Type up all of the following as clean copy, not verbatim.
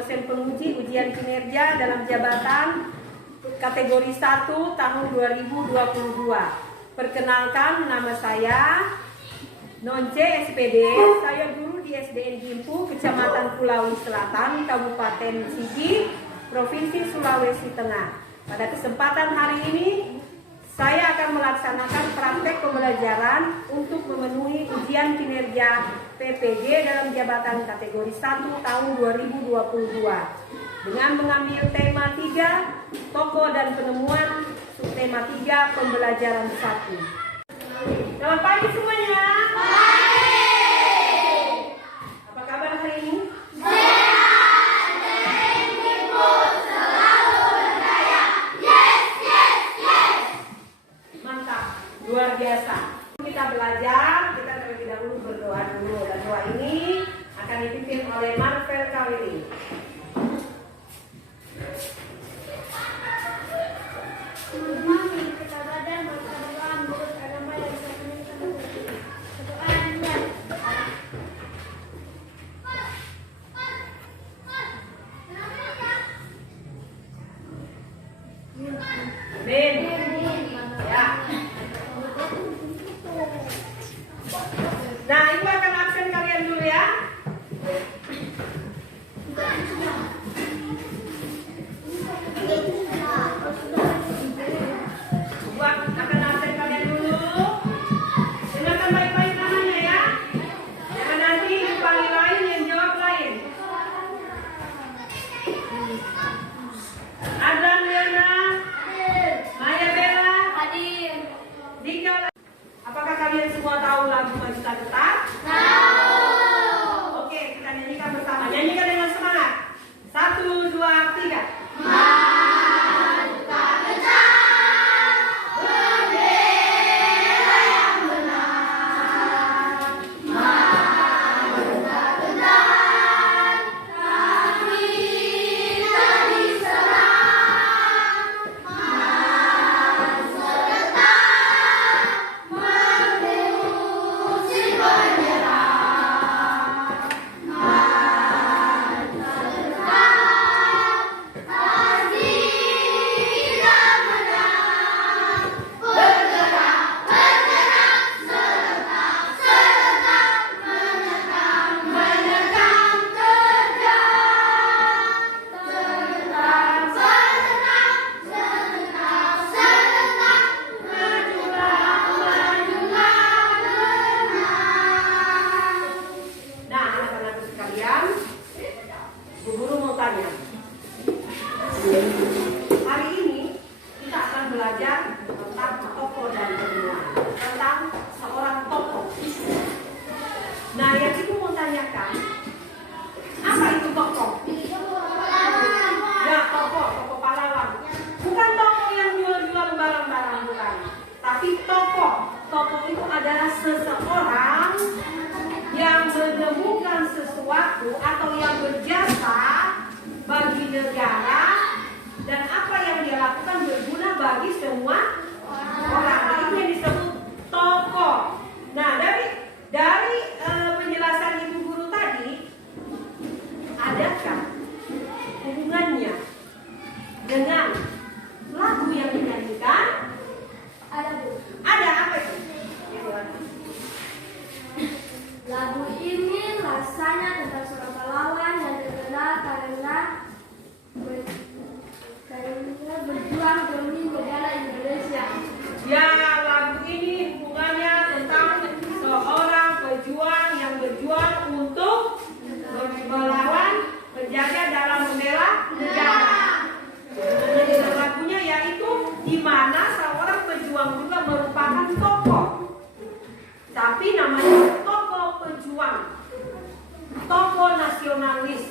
dosen penguji ujian kinerja dalam jabatan kategori 1 tahun 2022. Perkenalkan, nama saya Nonce SPD, saya guru di SDN Gimpu, Kecamatan Kulawi Selatan, Kabupaten Sigi, Provinsi Sulawesi Tengah. Pada kesempatan hari ini, saya akan melaksanakan praktek pembelajaran untuk memenuhi ujian kinerja PPG dalam jabatan kategori 1 tahun 2022 dengan mengambil tema 3, tokoh dan penemuan, subtema 3, pembelajaran 1. Selamat pagi semuanya. Apa kabar hari ini? Luar biasa. Kita belajar, kita terlebih dahulu berdoa dulu. Dan doa ini akan dipimpin oleh Marvel Kawili. Amin. Ya. Nah, ibu akan absen kalian dulu ya. Ibu akan absen kalian dulu. Dengarkan baik-baik namanya ya. Jangan nanti dipanggil lain yang jawab lain. Adnan Liana, Maya Bella, hadir. Dika. Apakah kalian semua tahu lagu Maju Tak Getar? Tahu. Oke, kita nyanyikan bersama. Nyanyikan dengan semangat. 1, 2, 3. Maju tak getar, bendera yang benar. Maju tak getar, tapi tak diserang. Maju segetar, mengusir bendera. Maju segetar, pasti kita menang. Bergerak, bergerak, serentak, serentak, menekan, menekan, terjang. Serentak, serentak, serentak, serentak, majulah, majulah, menang. Nah, anak-anak sekalian, Bu Guru mau tanya. Hari ini kita akan belajar tentang tokoh dan penemuan, tentang seorang tokoh. Nah, yang ibu mau tanyakan, apa itu tokoh? Ya, tokoh pahlawan. Bukan tokoh yang jual-jual barang-barang, bukan. Tapi tokoh itu adalah seseorang yang menemukan sesuatu atau yang berjasa bagi negara, dan apa yang dia lakukan berguna bagi semua orang. Nah, itu yang disebut tokoh. Nah, dari penjelasan Ibu Guru tadi, adakah hubungannya dengan lagu yang dinyanyikan? Ada, Bu. Ada, apa itu? Lagu ini rasanya tentang seorang pahlawan yang terkenal karena berjuang demi negara Indonesia. Ya, lagu ini hubungannya tentang seorang pejuang yang berjuang untuk melawan penjajah dalam membela negara. Nah, lagunya yaitu di mana seorang pejuang juga merupakan tokoh, tapi namanya tokoh pejuang, tokoh nasionalis,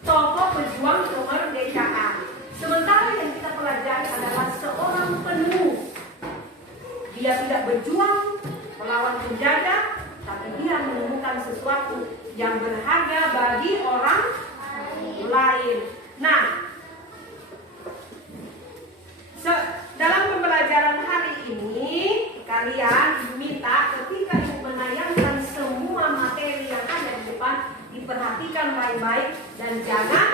tokoh pejuang kemerdekaan. Sementara yang kita pelajari adalah seorang penemu. Dia tidak berjuang melawan penjajah, tapi dia menemukan sesuatu yang berharga bagi orang lain. Nah, dalam pembelajaran hari ini, kalian diminta ketika ibu menayangkan semua materi yang ada di depan, diperhatikan baik-baik dan jangan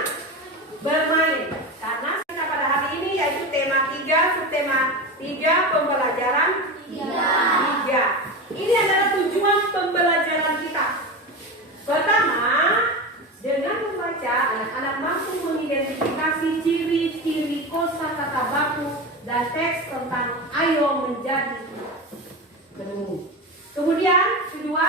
bermain. Karena kita pada hari ini yaitu tema 3, subtema 3, pembelajaran 3. Ini adalah tujuan pembelajaran kita. Pertama, dengan membaca, anak-anak mampu mengidentifikasi ciri-ciri kosakata baku dan teks tentang ayo menjadi penemu. Kemudian, kedua,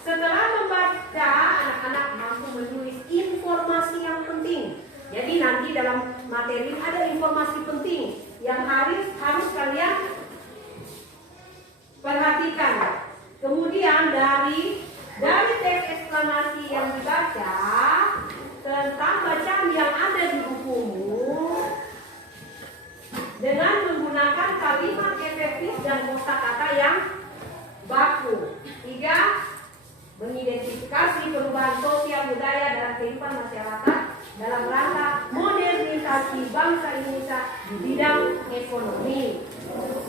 setelah membaca, anak-anak mampu menulis informasi yang penting. Jadi nanti dalam materi ada informasi penting yang harus kalian perhatikan. Kemudian dari teks eksklamasi yang dibaca tentang bacaan yang ada di bukumu dengan menggunakan kalimat efektif dan kosakata yang baku. 3. Mengidentifikasi perubahan sosial budaya dalam kehidupan masyarakat dalam rangka modernisasi bangsa Indonesia di bidang ekonomi.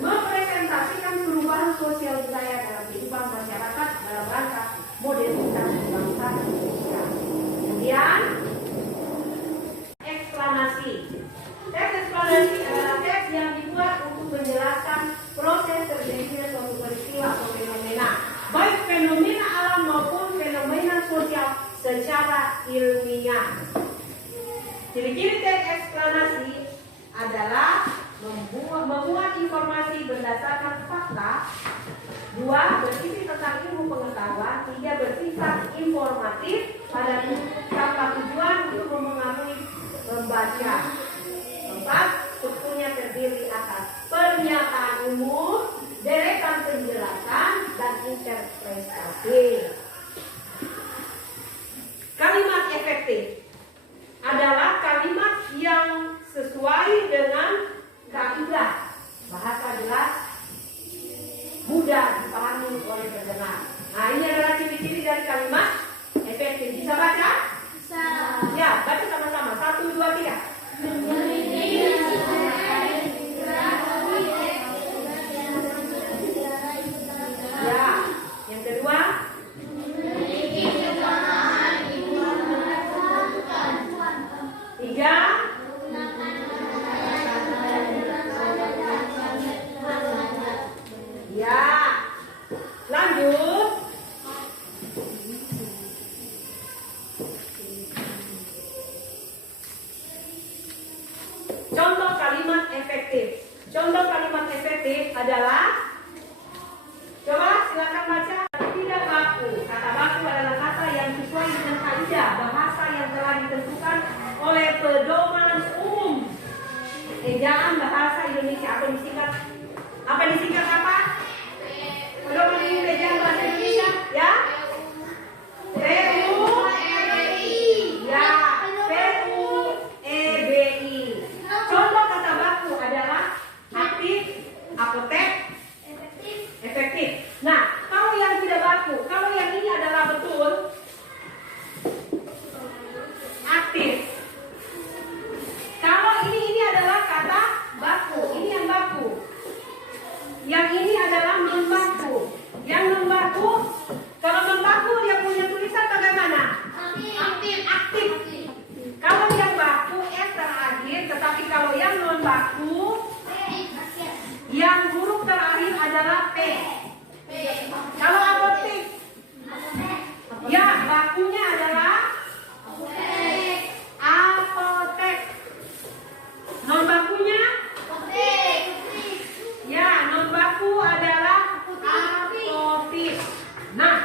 Mempresentasikan perubahan sosial budaya dalam kehidupan masyarakat dalam rangka modernisasi bangsa Indonesia. Kemudian eksplanasi. Teks eksplanasi adalah teks yang dibuat untuk menjelaskan proses terjadinya suatu peristiwa atau fenomena, baik fenomena alam maupun fenomena sosial secara ilmiah. Ciri-ciri teks eksplanasi adalah membuat informasi berdasarkan fakta. 2. Berisi tentang ilmu pengetahuan. 3. Bersifat informatif pada tujuan untuk mempengaruhi membaca. 4. Strukturnya terdiri atas pernyataan umum, deretan penjelasan, dan interpretasi. Kalimat efektif adalah kalimat yang sesuai dengan kaidah bahasa jelas, mudah dipahami oleh pendengar. Nah, ini adalah ciri-ciri dari kalimat efektif. Bisa baca? Bisa. Ya, baca sama-sama. 1, 2, 3. Ya, yang kedua. 3. Ya, lanjut. Contoh kalimat efektif. Contoh kalimat efektif adalah, coba silakan baca. Tidak baku. Kata baku adalah kata yang sesuai dengan kaidah bahasa yang telah ditentukan oleh pedoman umum ejaan bahasa Indonesia. Apa disingkat apa? Pedoman umum ejaan bahasa Indonesia, ya? PUEBI. Ya, PUEBI. Contoh kata baku adalah aktif, apotek, efektif. Nah, kalau yang tidak baku, kalau yang ini adalah betul aktif. Kalau ini adalah kata baku, ini yang baku. Yang ini adalah non baku. Yang non baku, kalau non baku dia punya tulisan bagaimana? Aktif. Kalau yang baku S terakhir, tetapi kalau yang non baku, yang huruf terakhir adalah P. Kalau apotek, ya bakunya adalah apotek. Non bakunya, ya non baku adalah apotik. Nah,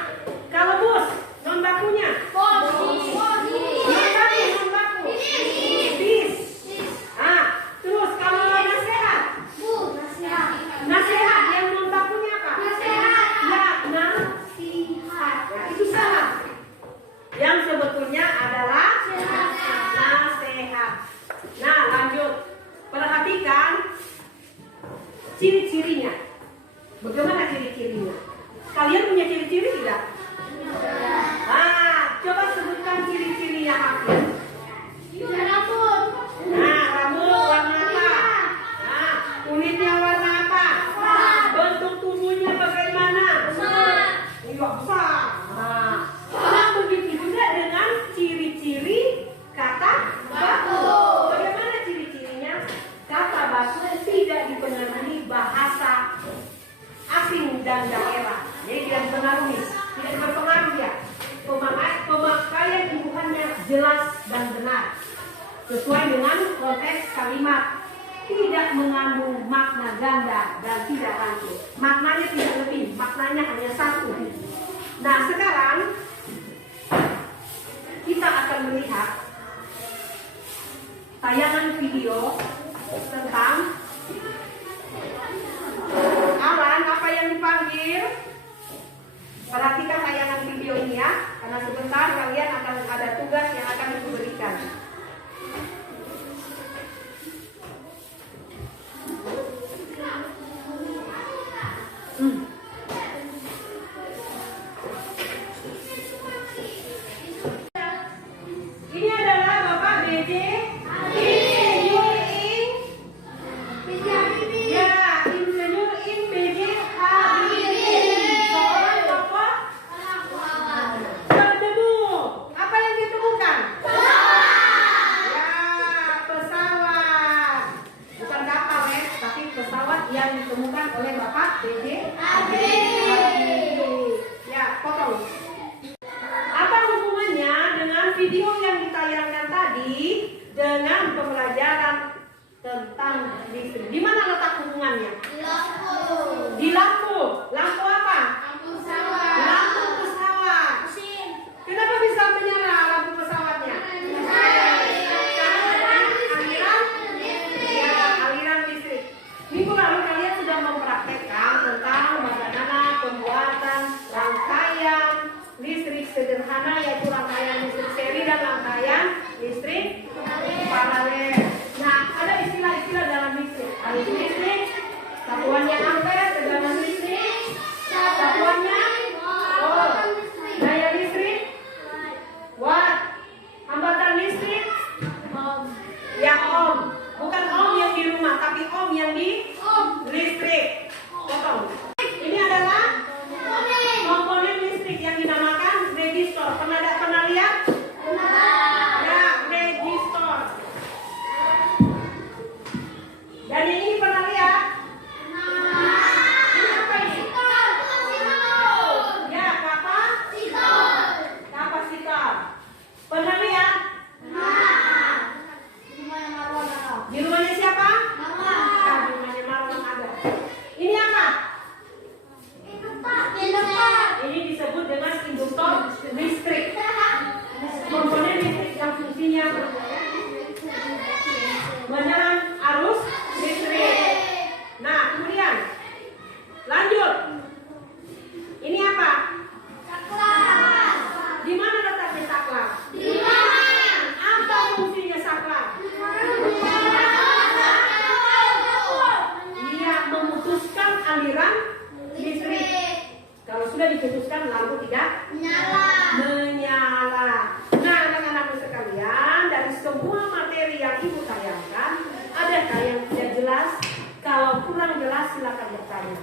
kalau bus, non bakunya, non baku, bis. Ah, terus kalau nasihat, nasihat yang non bakunya apa? Ya, nasihat. Ya, itu salah. Yang sebetulnya adalah nasihat. Nah, lanjut. Perhatikan ciri-cirinya. Bagaimana ciri-cirinya? Kalian punya ciri-ciri tidak? Ah, coba sebutkan ciri-cirinya Hafiz. Nah, rambut warna apa? Nah, kulitnya warna apa? Bentuk tubuhnya bagaimana? Iya, besar. Nah, begitu juga dengan ciri-ciri dan daerah. Jadi tidak dipengaruhi, tidak berpengaruh ya. Pemakaian imbuhannya jelas dan benar sesuai dengan konteks kalimat, tidak mengandung makna ganda dan tidak rancu. Maknanya tidak lebih, maknanya hanya satu. Nah sekarang kita akan melihat tayangan video tentang Alan, apa yang dipanggil. Perhatikan tayangan video ini ya, karena sebentar kalian akan ada tugas yang akan diberikan. Ini adalah Bapak BJ. Yang ditemukan oleh Bapak BJ ya, potong. Apa hubungannya dengan video yang ditayangkan tadi dengan pembelajaran tentang listrik? Di mana letak hubungannya? Di lampu. Lampu apa? Lampu pesawat. Kenapa bisa menyala lampu pesawatnya? Aliran listrik. Minggu lalu kalian sudah mempraktekkan tentang bagaimana pembuatan rangkaian listrik sederhana, yaitu rangkaian listrik seri dan rangkaian listrik paralel. Nah, ada istilah-istilah dalam listrik. Arus listrik, satuannya ampere, tegangan listrik, satuannya daya listrik, watt, hambatan listrik, ya ohm. Bukan ohm yang di rumah, tapi ohm yang di listrik. Potong. Ini adalah komponen listrik yang dinamakan resistor. Pernah lihat? Ya, resistor. Dan ini pernah lihat? Ini apa ini? Ya, kapasitor. Pernah lihat? Di rumahnya siapa? Di rumahnya Marlon ada. Ini apa? Ini disebut dengan induktor listrik. Komponen listrik yang fungsinya menyerang arus listrik. Nah, kemudian lanjut. Ini apa? Di mana letaknya saklar? Apa fungsinya saklar? Memutuskan aliran listrik. Kalau sudah diputuskan lampu tidak menyala. Nah, anak-anakku sekalian, dari semua materi yang ibu tayangkan, adakah yang tidak jelas? Kalau kurang jelas silakan bertanya.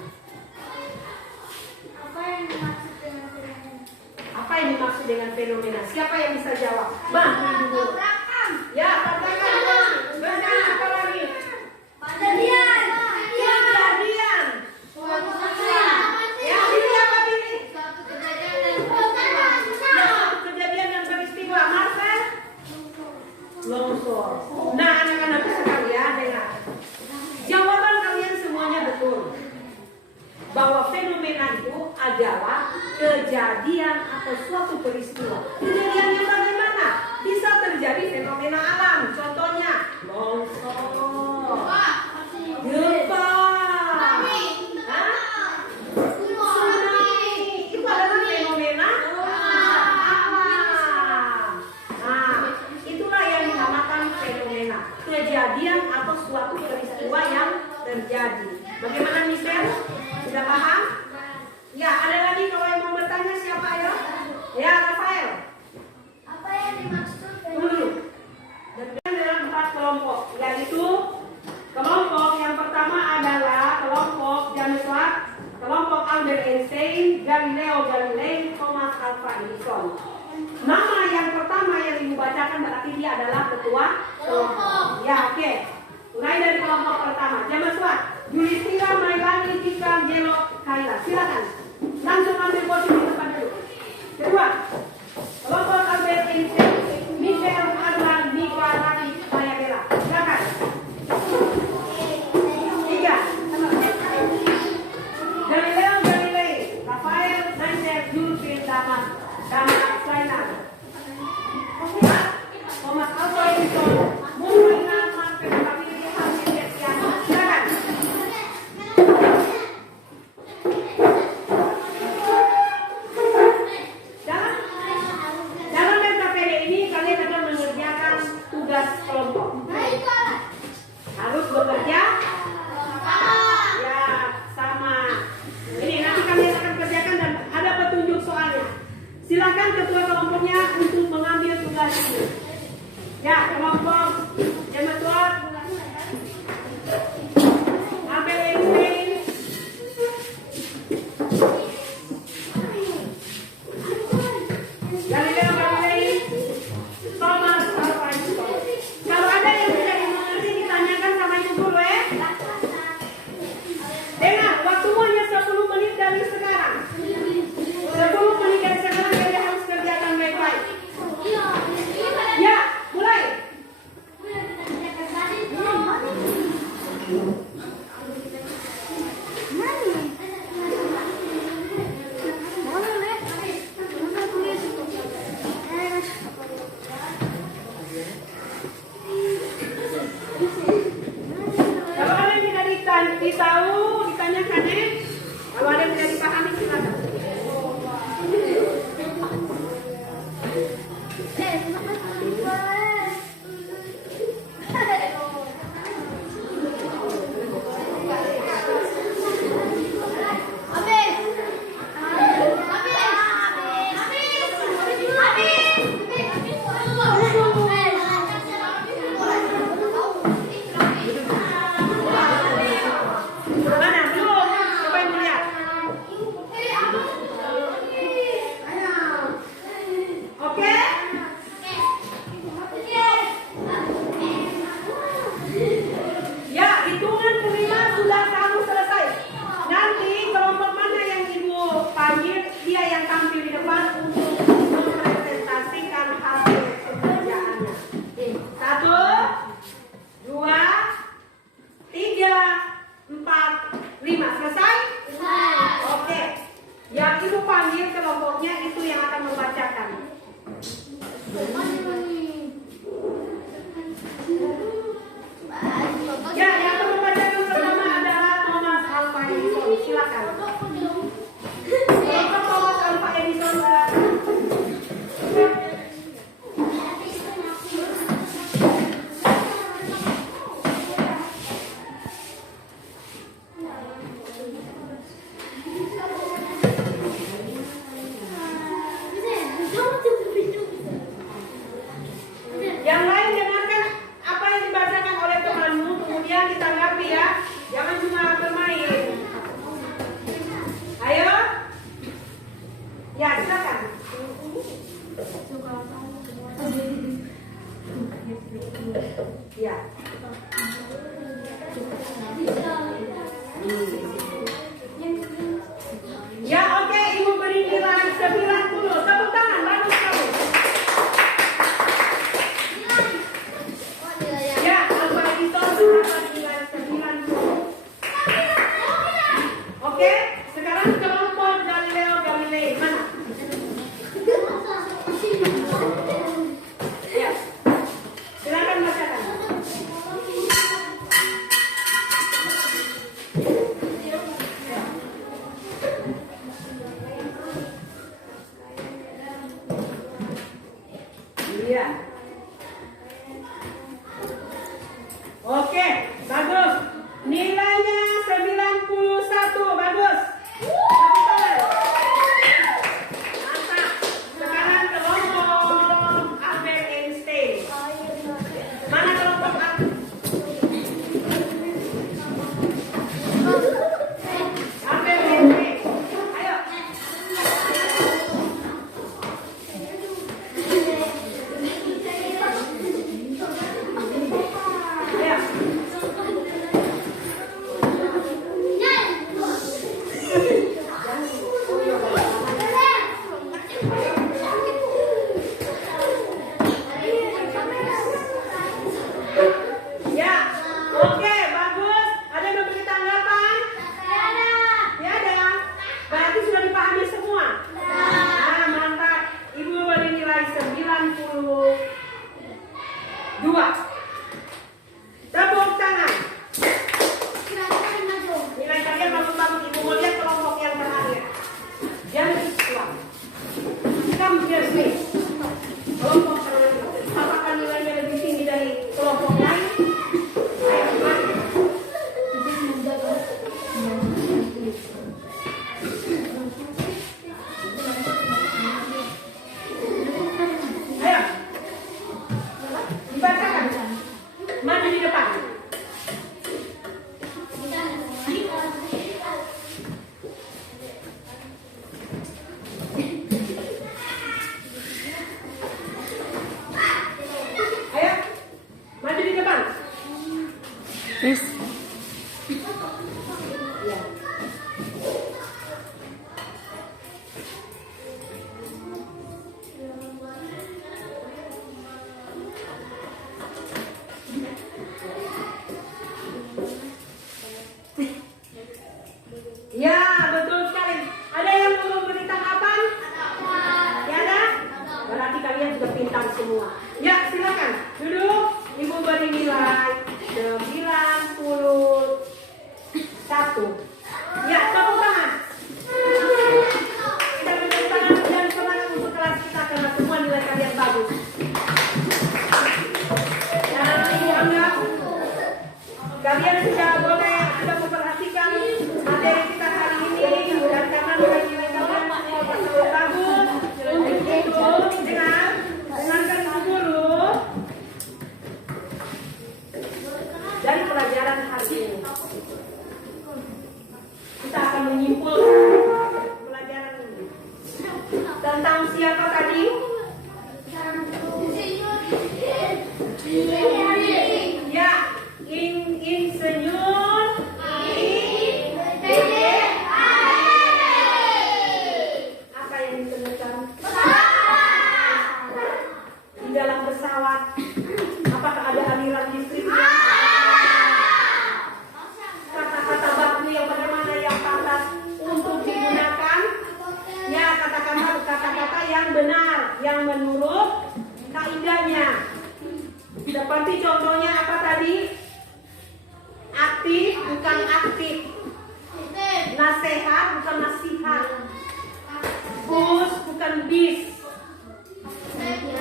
Apa yang dimaksud dengan fenomena? Siapa yang bisa jawab? Bantu dulu. Ya, katakan. Baca apa lagi? Kejadian. Ya, ini apa ini? Kejadian dan peristiwa. Marcel? Longsor. Nah, anak-anakku sekalian, dengar. Jawaban kalian semuanya betul. Bahwa fenomena itu adalah kejadian atau suatu peristiwa. Kejadian yang bagaimana? Bisa terjadi fenomena alam. Contohnya, longsor, gempa, tsunami. Itu adalah fenomena alam. Nah, itulah yang dinamakan fenomena. Kejadian atau suatu peristiwa yang terjadi. Bagaimana, Michelle? Sudah paham? Ya, ada lagi kalau yang mau bertanya siapa ya? Ya, Rafael. Apa yang dimaksud Dulu. Dan dalam 4 kelompok, yaitu kelompok yang pertama adalah kelompok James Watt, kelompok Albert Einstein, Galileo Galilei, Thomas Alva Edison. Nama yang pertama yang ibu bacakan berarti dia adalah ketua kelompok. Ya, oke. Mulai dari kelompok pertama, James Watt, Yulitira Mailani Tikam Jelo Kaila. Silakan. dari sekarang. 10 menit dari sekarang kalian harus kerjakan baik-baik. Ya, mulai. Kalau ada yang tidak ditanyakan kalau ada yang tidak dipahami silakan. Mana belum? Siapa yang melihat? Oke? Ya, hitungan kelima sudah kamu selesai. Nanti kelompok mana yang ibu panggil, dia yang tampil di depan untuk mempresentasikan hasil pekerjaannya. 1, 2, 3, 4, 5. Selesai? Oke. Yang ibu panggil kelompoknya itu yang akan membacakan. Ya, yang akan membacakan pertama adalah Thomas Alva Edison. Silakan. Kelompok Thomas Alva Edison, silakan. Yang lain dengarkan apa yang dibacakan oleh temanmu, kemudian ditanggapi ya. Jangan cuma bermain. Ayo. Ya, silakan. Ya. Ya, oke, ibu beri nilai 90. Tepuk tangan, bagus kamu. Ya, Alva Edison mendapat nilai 90. Oke, sekarang kelompok Galileo Galilei mana? Ya, silakan bacakan. Iya. Oke, bagus. Nilainya 91, bagus. yang menurut kaidahnya. Seperti contohnya apa tadi? Aktif bukan aktif. Nasihat bukan nasihat. Bus bukan bis.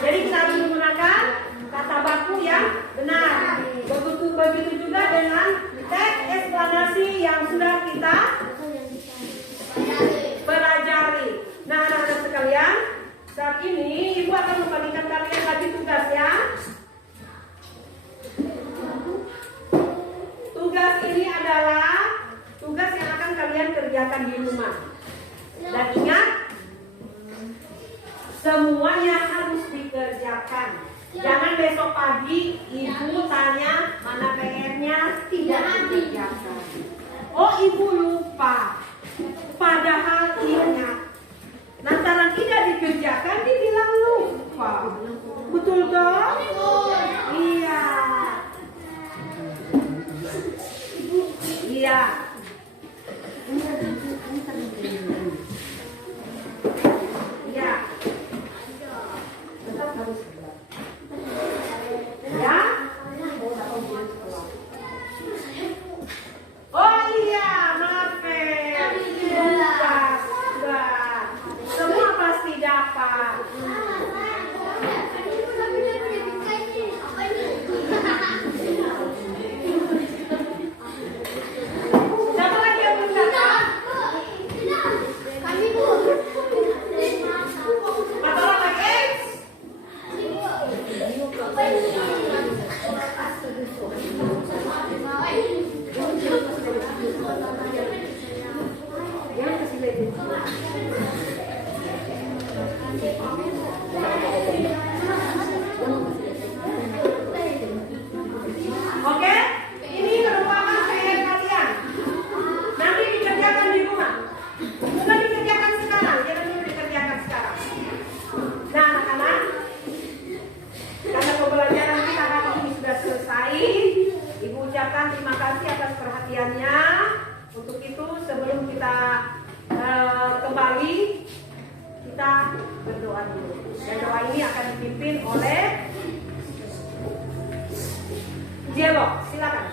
Jadi kita harus menggunakan kata baku yang benar. Begitu juga dengan teks eksplanasi yang sudah kita pelajari. Nah, anak-anak sekalian, saat ini Ibu akan membagikan kalian lagi tugas ya. Tugas ini adalah tugas yang akan kalian kerjakan di rumah. Dan ingat, semuanya harus dikerjakan. Jangan besok pagi Ibu tanya mana PR-nya, tidak dikerjakan. Oh, Ibu lupa. Padahal ingat. Lantaran tidak dikerjakan dibilang lupa. Betul dong? Iya. Iya. Iya. Ya. Oh iya, Mapel. Semua pasti dapat. Siapa lagi yang belum dapat? Atau orang lagi? Jangan kasih lagi. Oke, ini merupakan PR kalian. Nanti dikerjakan di rumah. Bukan dikerjakan sekarang, jangan dulu dikerjakan sekarang. Nah, anak-anak, karena pembelajaran kita hari ini sudah selesai, Ibu ucapkan terima kasih atas perhatiannya. Untuk itu, sebelum kita kembali, kita berdoa dulu. Dan doa ini akan dipimpin oleh Jelo. Silakan.